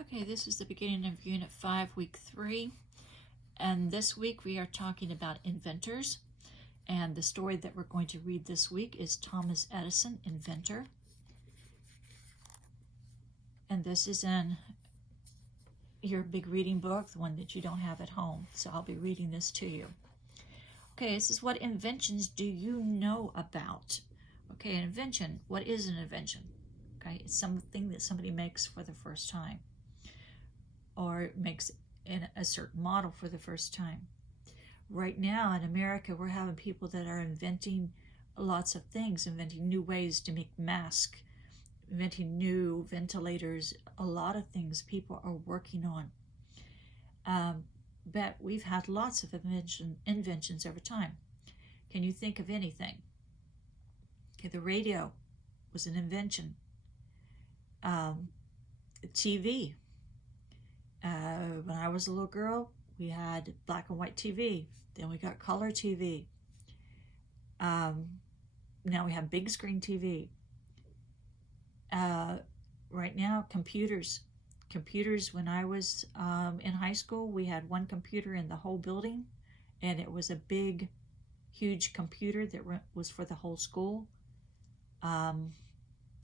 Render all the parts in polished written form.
Okay, this is the beginning of Unit 5, Week 3, and this week we are talking about inventors, and the story that we're going to read this week is Thomas Edison, Inventor, and this is in your big reading book, the one that you don't have at home, so I'll be reading this to you. Okay, this is what inventions do you know about? Okay, an invention, what is an invention? Okay, it's something that somebody makes for the first time, or makes in a certain model for the first time. Right now in America, we're having people that are inventing lots of things, inventing new ways to make masks, inventing new ventilators, a lot of things people are working on. But we've had lots of inventions over time. Can you think of anything? Okay, the radio was an invention. TV. When I was a little girl, we had black and white TV. Then we got color TV. Now we have big screen TV. Right now, computers. Computers, when I was in high school, we had one computer in the whole building, and it was a big, huge computer that was for the whole school. And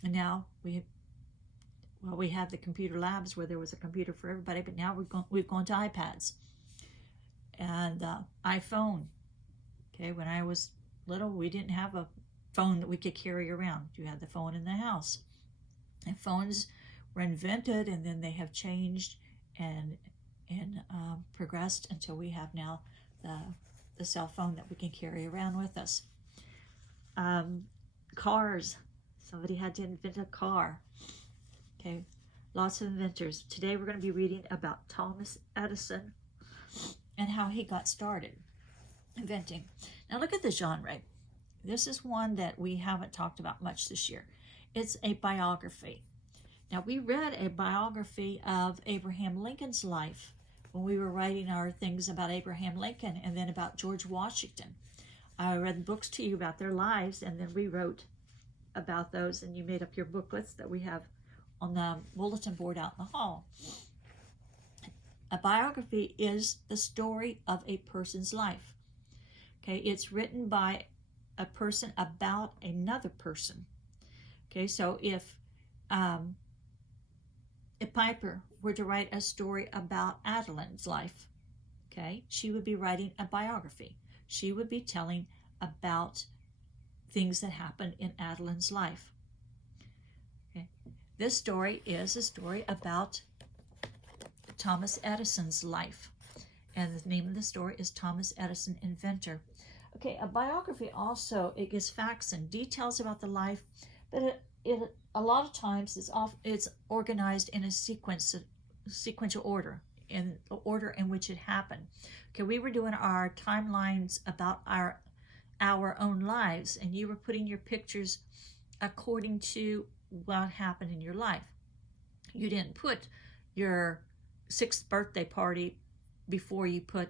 now we had the computer labs where there was a computer for everybody, but now we've gone to iPads and iPhone. Okay, when I was little, we didn't have a phone that we could carry around. You had the phone in the house. And phones were invented, and then they have changed and progressed until we have now the cell phone that we can carry around with us. Cars. Somebody had to invent a car. Okay, lots of inventors. Today we're going to be reading about Thomas Edison and how he got started inventing. Now look at the genre. This is one that we haven't talked about much this year. It's a biography. Now we read a biography of Abraham Lincoln's life when we were writing our things about Abraham Lincoln and then about George Washington. I read books to you about their lives, and then we wrote about those, and you made up your booklets that we have on the bulletin board out in the hall. A biography is the story of a person's life. Okay, it's written by a person about another person. Okay, so if Piper were to write a story about Adeline's life, okay, she would be writing a biography. She would be telling about things that happened in Adeline's life. Okay. This story is a story about Thomas Edison's life, and the name of the story is Thomas Edison, Inventor. Okay, a biography also, it gives facts and details about the life, but it a lot of times it's organized in a sequential order, in the order in which it happened. Okay, we were doing our timelines about our own lives, and you were putting your pictures according to what happened in your life. You didn't put your 6th birthday party before you put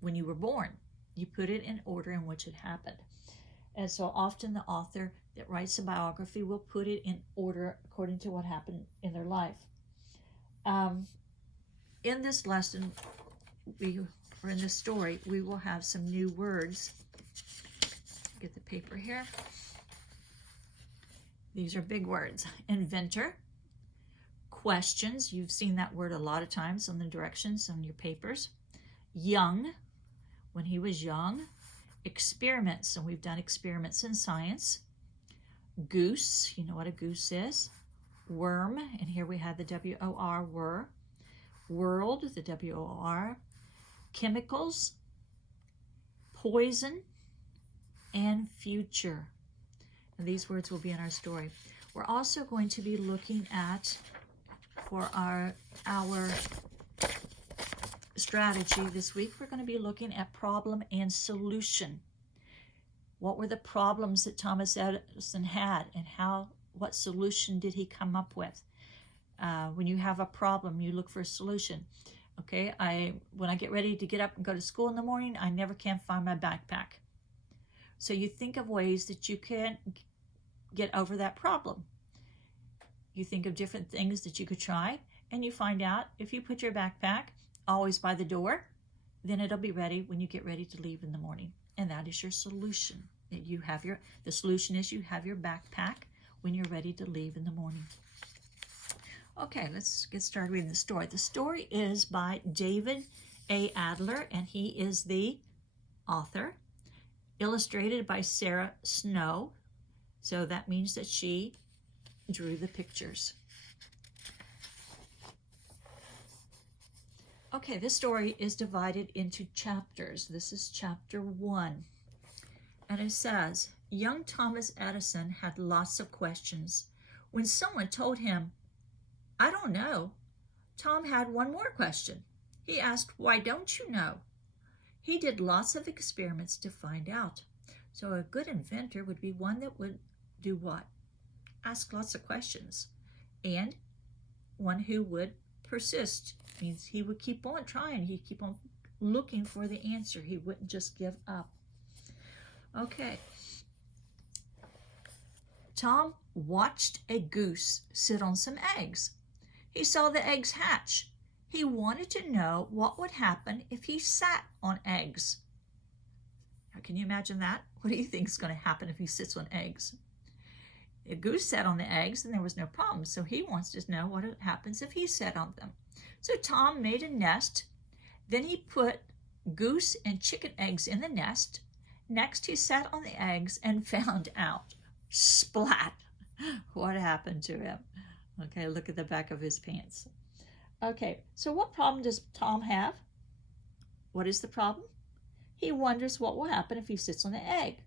when you were born. You put it in order in which it happened. And so often the author that writes a biography will put it in order according to what happened in their life. In this lesson, or in this story, we will have some new words. Get the paper here. These are big words. Inventor. Questions. You've seen that word a lot of times on the directions on your papers. Young. When he was young. Experiments. And we've done experiments in science. Goose. You know what a goose is. Worm. And here we have the W-O-R, were. World. The W-O-R. Chemicals. Poison. And future. And these words will be in our story. We're also going to be looking at, for our strategy this week, we're going to be looking at problem and solution. What were the problems that Thomas Edison had, and what solution did he come up with? When you have a problem, you look for a solution. Okay, when I get ready to get up and go to school in the morning, I never can find my backpack. So you think of ways that you can get over that problem. You think of different things that you could try, and you find out if you put your backpack always by the door, then it'll be ready when you get ready to leave in the morning. And that is your solution. The solution is you have your backpack when you're ready to leave in the morning. Okay, let's get started reading the story. The story is by David A. Adler, and he is the author. Illustrated by Sarah Snow. So that means that she drew the pictures. Okay, this story is divided into chapters. This is chapter 1. And it says, young Thomas Edison had lots of questions. When someone told him, I don't know, Tom had one more question. He asked, why don't you know? He did lots of experiments to find out. So a good inventor would be one that would do what? Ask lots of questions. And one who would persist. Means he would keep on trying. He'd keep on looking for the answer. He wouldn't just give up. Okay. Tom watched a goose sit on some eggs. He saw the eggs hatch. He wanted to know what would happen if he sat on eggs. Now, can you imagine that? What do you think is going to happen if he sits on eggs? A goose sat on the eggs and there was no problem. So he wants to know what happens if he sat on them. So Tom made a nest. Then he put goose and chicken eggs in the nest. Next, he sat on the eggs and found out, splat, what happened to him. Okay, look at the back of his pants. Okay, so what problem does Tom have? What is the problem? He wonders what will happen if he sits on the egg.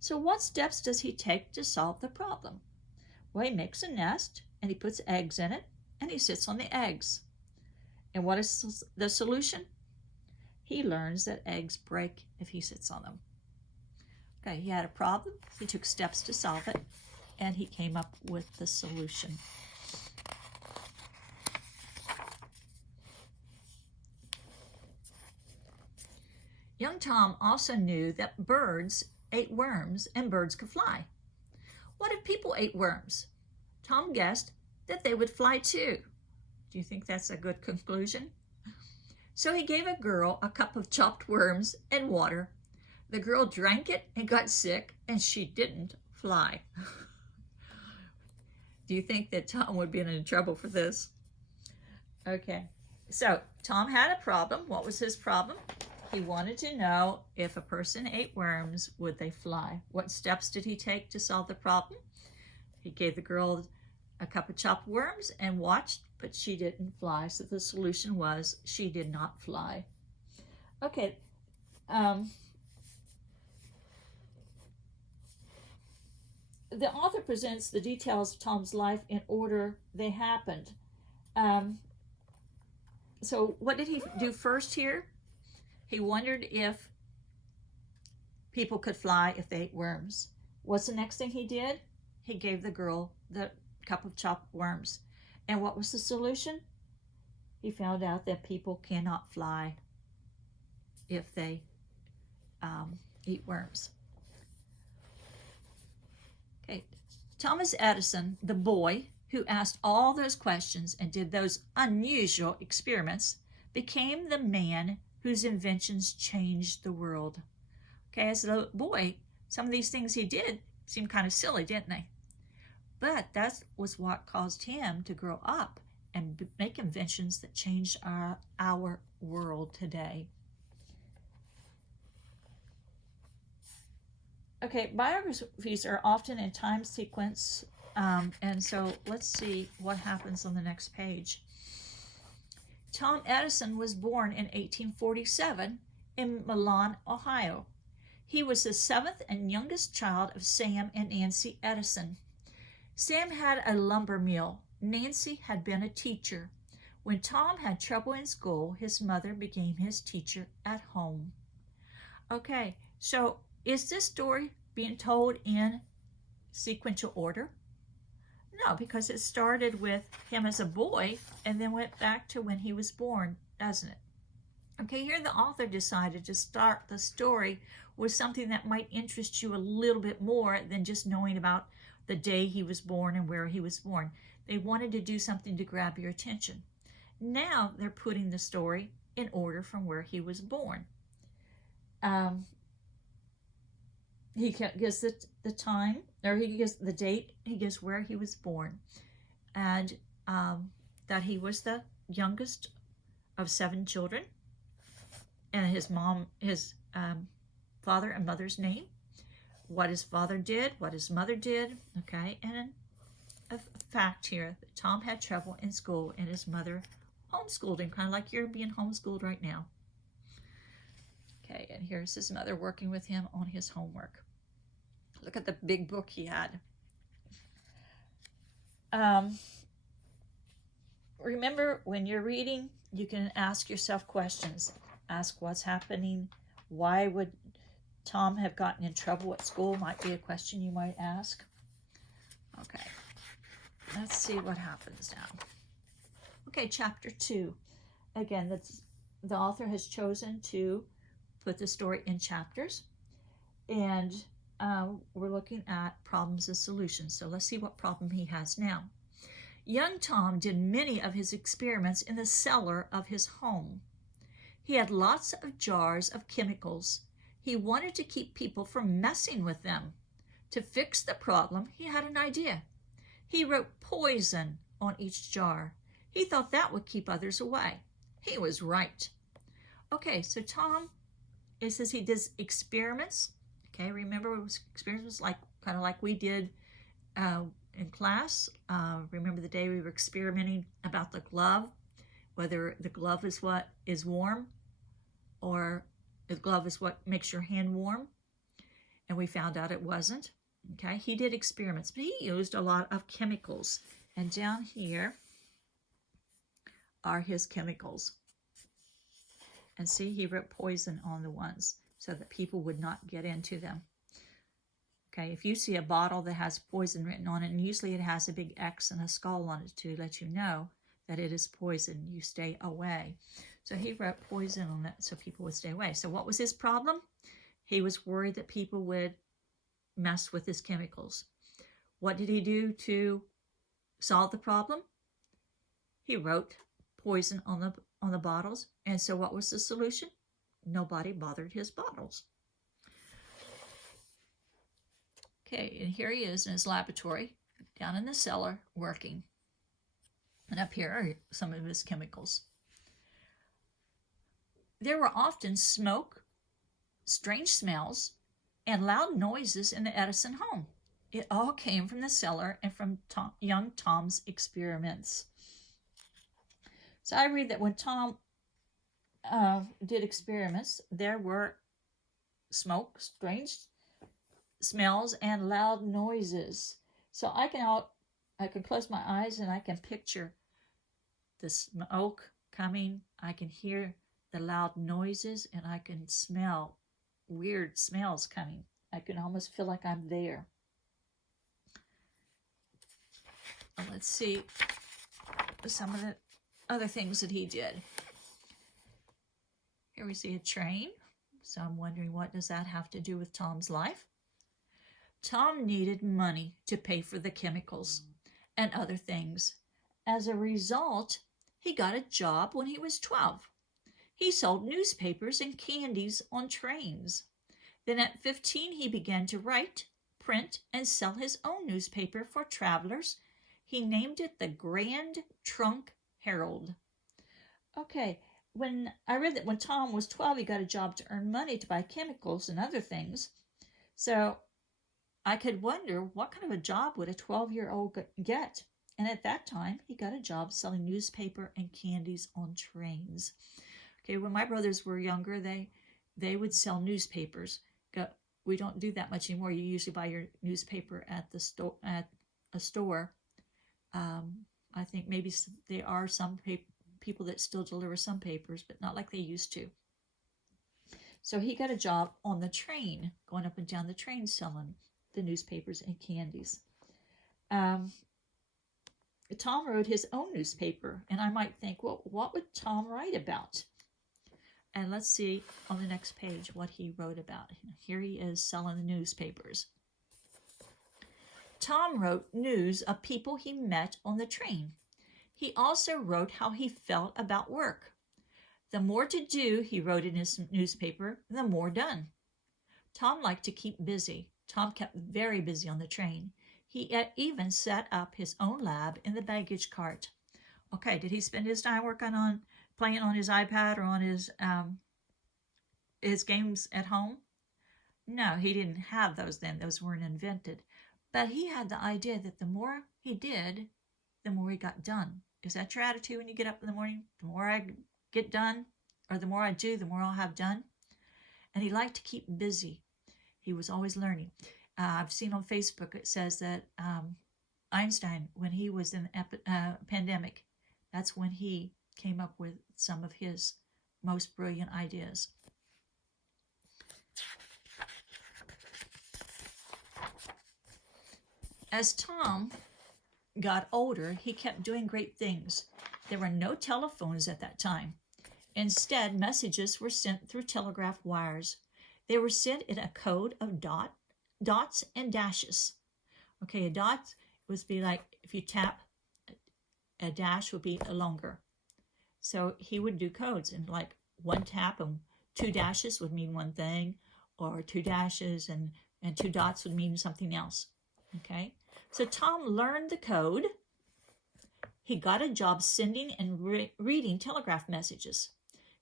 So what steps does he take to solve the problem? Well, he makes a nest, and he puts eggs in it, and he sits on the eggs. And what is the solution? He learns that eggs break if he sits on them. Okay, he had a problem, he took steps to solve it, and he came up with the solution. Young Tom also knew that birds ate worms and birds could fly. What if people ate worms? Tom guessed that they would fly too. Do you think that's a good conclusion? So he gave a girl a cup of chopped worms and water. The girl drank it and got sick, and she didn't fly. Do you think that Tom would be in trouble for this? Okay, so Tom had a problem. What was his problem? He wanted to know if a person ate worms, would they fly? What steps did he take to solve the problem? He gave the girl a cup of chopped worms and watched, but she didn't fly. So the solution was she did not fly. Okay. The author presents the details of Tom's life in order they happened. So what did he do first here? He wondered if people could fly if they ate worms. What's the next thing he did? He gave the girl the cup of chopped worms. And what was the solution? He found out that people cannot fly if they eat worms. Okay, Thomas Edison, the boy who asked all those questions and did those unusual experiments, became the man whose inventions changed the world. Okay, as a boy, some of these things he did seemed kind of silly, didn't they? But that was what caused him to grow up and make inventions that changed our world today. Okay, biographies are often in time sequence, and so let's see what happens on the next page. Tom Edison was born in 1847 in Milan, Ohio. He was the seventh and youngest child of Sam and Nancy Edison. Sam had a lumber mill. Nancy had been a teacher. When Tom had trouble in school, his mother became his teacher at home. Okay, so is this story being told in sequential order? No, because it started with him as a boy and then went back to when he was born, doesn't it? Okay, here the author decided to start the story with something that might interest you a little bit more than just knowing about the day he was born and where he was born. They wanted to do something to grab your attention. Now they're putting the story in order from where he was born. He gives the time, or he gives the date, he gives where he was born, and that he was the youngest of 7 children, and his father and mother's name, what his father did, what his mother did, okay, and a fact here that Tom had trouble in school and his mother homeschooled him, kind of like you're being homeschooled right now. Okay, and here's his mother working with him on his homework. Look at the big book he had. Remember, when you're reading, you can ask yourself questions. Ask what's happening. Why would Tom have gotten in trouble at school? Might be a question you might ask. Okay, let's see what happens now. Okay, chapter 2. Again, the author has chosen to put the story in chapters, and we're looking at problems and solutions. So let's see what problem he has now. Young Tom did many of his experiments in the cellar of his home. He had lots of jars of chemicals. He wanted to keep people from messing with them. To fix the problem, he had an idea. He wrote poison on each jar. He thought that would keep others away. He was right. Okay, so Tom, it says he does experiments. Okay, remember experiments like kind of like we did in class. Remember the day we were experimenting about the glove, whether the glove is what is warm or the glove is what makes your hand warm, and we found out it wasn't. Okay, he did experiments, but he used a lot of chemicals, and down here are his chemicals. And see, he wrote poison on the ones so that people would not get into them. Okay, if you see a bottle that has poison written on it, and usually it has a big X and a skull on it to let you know that it is poison, you stay away. So he wrote poison on it so people would stay away. So what was his problem? He was worried that people would mess with his chemicals. What did he do to solve the problem? He wrote poison on the bottles. And so what was the solution? Nobody bothered his bottles. Okay, and here he is in his laboratory, down in the cellar, working. And up here are some of his chemicals. There were often smoke, strange smells, and loud noises in the Edison home. It all came from the cellar and from young Tom's experiments. So I read that when Tom did experiments, there were smoke, strange smells, and loud noises. So I can close my eyes and I can picture the smoke coming. I can hear the loud noises, and I can smell weird smells coming. I can almost feel like I'm there. Let's see some of the other things that he did. Here we see a train. So I'm wondering, what does that have to do with Tom's life? Tom needed money to pay for the chemicals and other things. As a result, he got a job when he was 12. He sold newspapers and candies on trains. Then at 15, he began to write, print, and sell his own newspaper for travelers. He named it the Grand Trunk Herald. Okay, when I read that when Tom was 12, he got a job to earn money to buy chemicals and other things. So I could wonder, what kind of a job would a 12-year-old get? And at that time, he got a job selling newspaper and candies on trains. Okay, when my brothers were younger, they would sell newspapers. We don't do that much anymore. You usually buy your newspaper at the store, at a store. I think maybe there are some people that still deliver some papers, but not like they used to. So he got a job on the train, going up and down the train selling the newspapers and candies. Tom wrote his own newspaper, and I might think, well, what would Tom write about? And let's see on the next page what he wrote about. Here he is selling the newspapers. Tom wrote news of people he met on the train. He also wrote how he felt about work. The more to do, he wrote in his newspaper, the more done. Tom liked to keep busy. Tom kept very busy on the train. He even set up his own lab in the baggage cart. Okay, did he spend his time working on playing on his iPad or on his games at home? No, he didn't have those then. Those weren't invented. But he had the idea that the more he did, the more he got done. Is that your attitude when you get up in the morning? The more I get done, or the more I do, the more I'll have done. And he liked to keep busy. He was always learning. I've seen on Facebook, it says that Einstein, when he was in the pandemic, that's when he came up with some of his most brilliant ideas. As Tom got older, he kept doing great things. There were no telephones at that time. Instead, messages were sent through telegraph wires. They were sent in a code of dots and dashes. Okay, a dot would be like if you tap, a dash would be longer. So he would do codes, and like one tap and two dashes would mean one thing, or two dashes and two dots would mean something else. Okay, so Tom learned the code. He got a job sending and reading telegraph messages.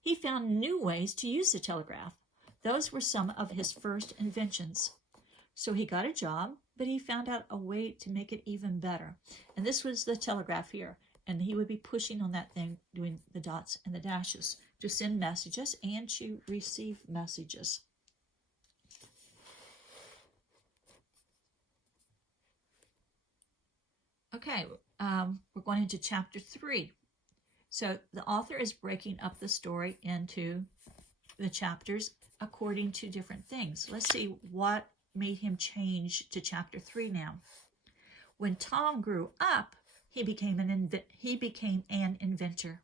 He found new ways to use the telegraph. Those were some of his first inventions. So he got a job, but he found out a way to make it even better. And this was the telegraph here. And he would be pushing on that thing, doing the dots and the dashes to send messages and to receive messages. Okay, we're going into chapter 3. So the author is breaking up the story into the chapters according to different things. Let's see what made him change to chapter 3 now. When Tom grew up, he became an inventor.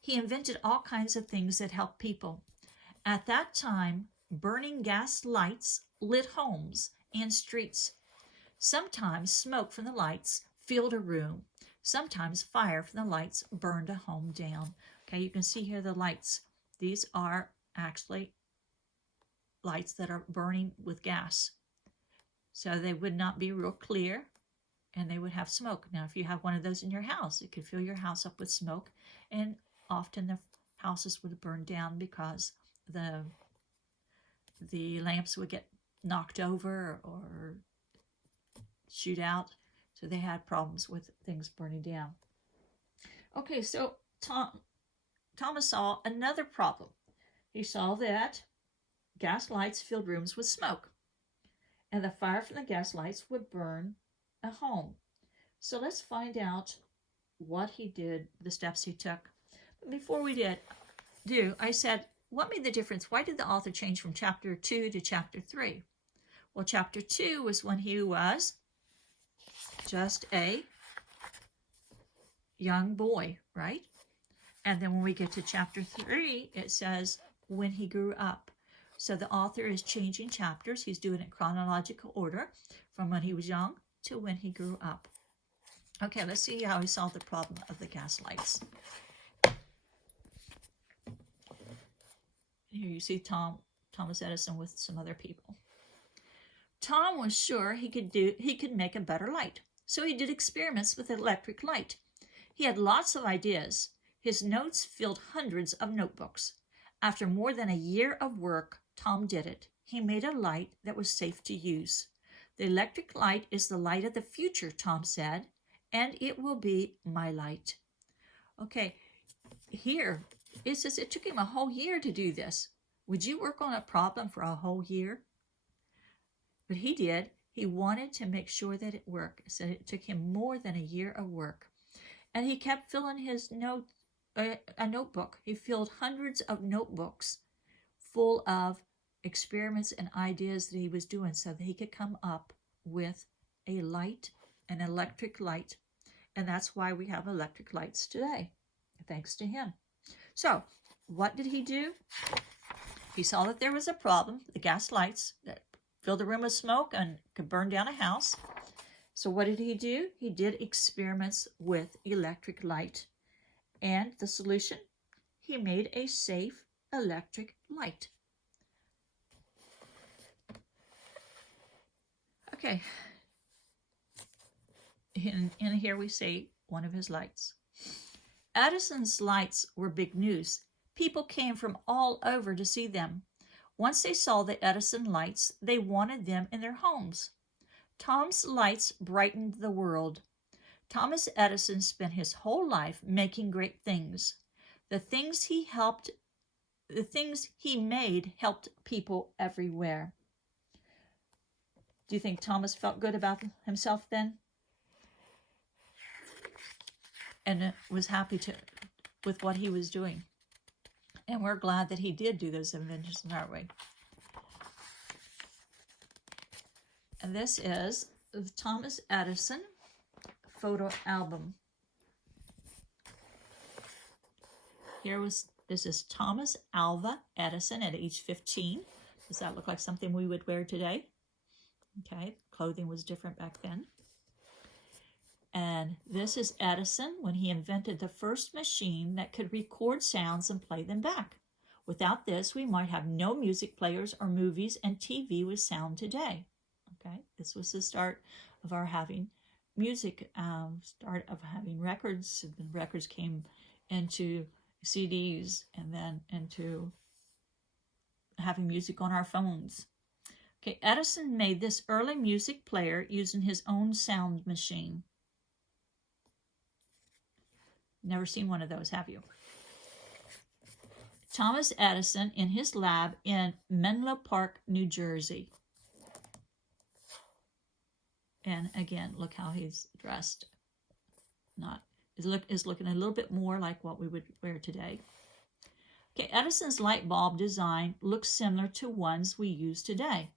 He invented all kinds of things that helped people. At that time, burning gas lights lit homes and streets. Sometimes smoke from the lights filled a room. Sometimes fire from the lights burned a home down. Okay, you can see here the lights. These are actually lights that are burning with gas. So they would not be real clear, and they would have smoke. Now, if you have one of those in your house, it could fill your house up with smoke, and often the houses would burn down because the lamps would get knocked over or shoot out. So they had problems with things burning down. Okay, so Thomas saw another problem. He saw that gas lights filled rooms with smoke, and the fire from the gas lights would burn a home. So let's find out what he did, the steps he took. But before we do, I said, what made the difference? Why did the author change from chapter 2 to chapter 3? Well, chapter 2 was when he was just a young boy, right? And then when we get to chapter 3, it says when he grew up. So the author is changing chapters. He's doing it in chronological order from when he was young to when he grew up. Okay, let's see how he solved the problem of the gas lights. Here you see Thomas Edison with some other people. Tom was sure he could make a better light. So he did experiments with electric light. He had lots of ideas. His notes filled hundreds of notebooks. After more than a year of work, Tom did it. He made a light that was safe to use. The electric light is the light of the future, Tom said, and it will be my light. Okay, here it says it took him a whole year to do this. Would you work on a problem for a whole year? But he did. He wanted to make sure that it worked. So it took him more than a year of work. And he kept filling his a notebook. He filled hundreds of notebooks full of experiments and ideas that he was doing so that he could come up with a light, an electric light. And that's why we have electric lights today, thanks to him. So what did he do? He saw that there was a problem, the gas lights that filled the room with smoke and could burn down a house. So what did he do? He did experiments with electric light. And the solution? He made a safe electric light. Okay. And here we see one of his lights. Edison's lights were big news. People came from all over to see them. Once they saw the Edison lights, they wanted them in their homes. Tom's lights brightened the world. Thomas Edison spent his whole life making great things. The things he made helped people everywhere. Do you think Thomas felt good about himself then? And was happy with what he was doing. And we're glad that he did do those inventions, aren't we? And this is the Thomas Edison photo album. This is Thomas Alva Edison at age 15. Does that look like something we would wear today? Okay, clothing was different back then. And this is Edison when he invented the first machine that could record sounds and play them back. Without this, we might have no music players or movies and TV with sound today. Okay, this was the start of our having music, start of having records. The records came into CDs and then into having music on our phones. Okay, Edison made this early music player using his own sound machine. Never seen one of those, have you? Thomas Edison in his lab in Menlo Park, New Jersey. And again, look how he's dressed. Is looking a little bit more like what we would wear today. Okay, Edison's light bulb design looks similar to ones we use today.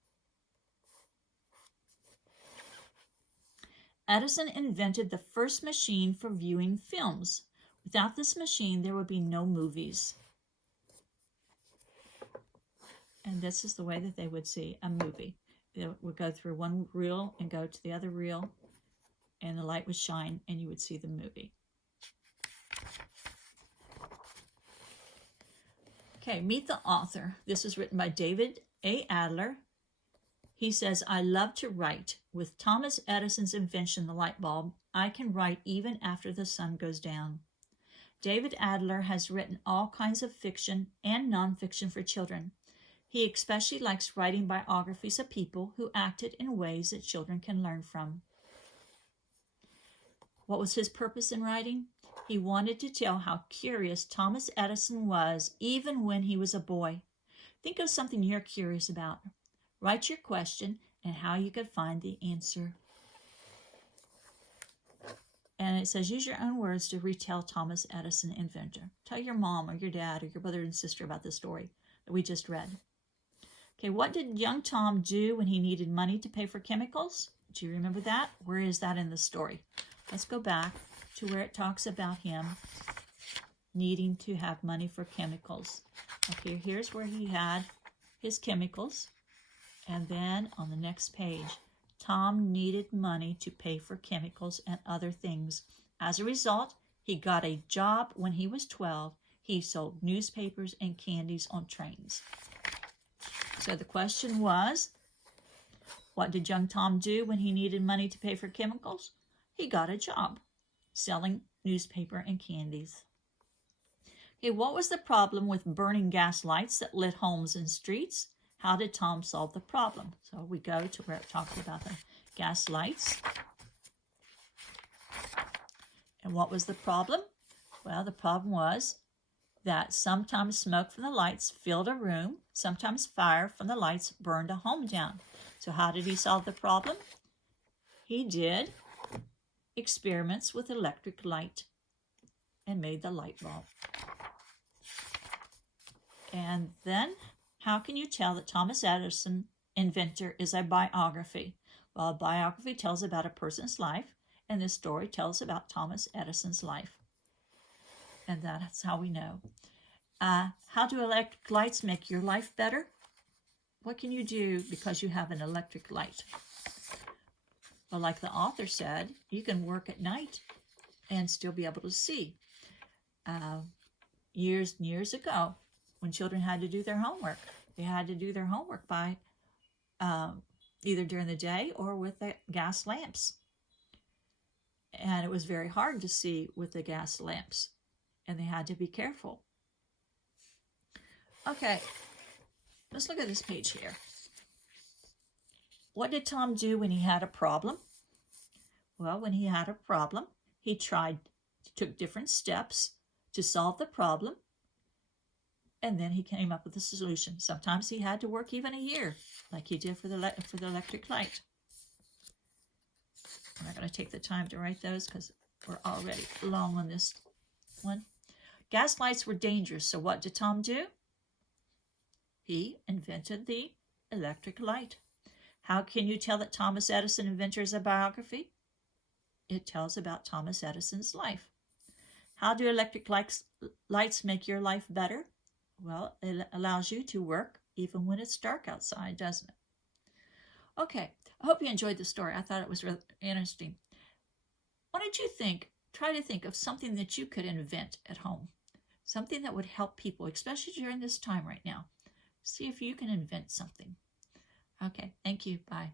Edison invented the first machine for viewing films. Without this machine, there would be no movies. And this is the way that they would see a movie. They would go through one reel and go to the other reel, and the light would shine, and you would see the movie. Okay, meet the author. This is written by David A. Adler. He says, I love to write. With Thomas Edison's invention, the light bulb, I can write even after the sun goes down. David Adler has written all kinds of fiction and nonfiction for children. He especially likes writing biographies of people who acted in ways that children can learn from. What was his purpose in writing? He wanted to tell how curious Thomas Edison was even when he was a boy. Think of something you're curious about. Write your question and how you could find the answer. And it says, use your own words to retell Thomas Edison inventor. Tell your mom or your dad or your brother and sister about the story that we just read. Okay, what did young Tom do when he needed money to pay for chemicals? Do you remember that? Where is that in the story? Let's go back to where it talks about him needing to have money for chemicals. Okay, here's where he had his chemicals. And then on the next page, Tom needed money to pay for chemicals and other things. As a result, he got a job when he was 12. He sold newspapers and candies on trains. So the question was, what did young Tom do when he needed money to pay for chemicals? He got a job selling newspaper and candies. Okay, what was the problem with burning gas lights that lit homes and streets? How did Tom solve the problem? So we go to where it talks about the gas lights. And what was the problem? Well, the problem was that sometimes smoke from the lights filled a room, sometimes fire from the lights burned a home down. So how did he solve the problem? He did experiments with electric light and made the light bulb. And then, how can you tell that Thomas Edison, inventor, is a biography? Well, a biography tells about a person's life, and this story tells about Thomas Edison's life. And that's how we know. How do electric lights make your life better? What can you do because you have an electric light? Well, like the author said, you can work at night and still be able to see. years and years ago, when children had to do their homework, they had to do their homework by either during the day or with the gas lamps. And it was very hard to see with the gas lamps, and they had to be careful. Okay, let's look at this page here. What did Tom do when he had a problem? Well, when he had a problem, he took different steps to solve the problem, and then he came up with a solution. Sometimes he had to work even a year, like he did for the electric light. I'm not going to take the time to write those because we're already long on this one. Gas lights were dangerous, so what did Tom do? He invented the electric light. How can you tell that Thomas Edison, inventor, is a biography? It tells about Thomas Edison's life. How do electric lights make your life better? Well, it allows you to work even when it's dark outside, doesn't it? Okay, I hope you enjoyed the story. I thought it was really interesting. What did you think? Try to think of something that you could invent at home. Something that would help people, especially during this time right now. See if you can invent something. Okay, thank you. Bye.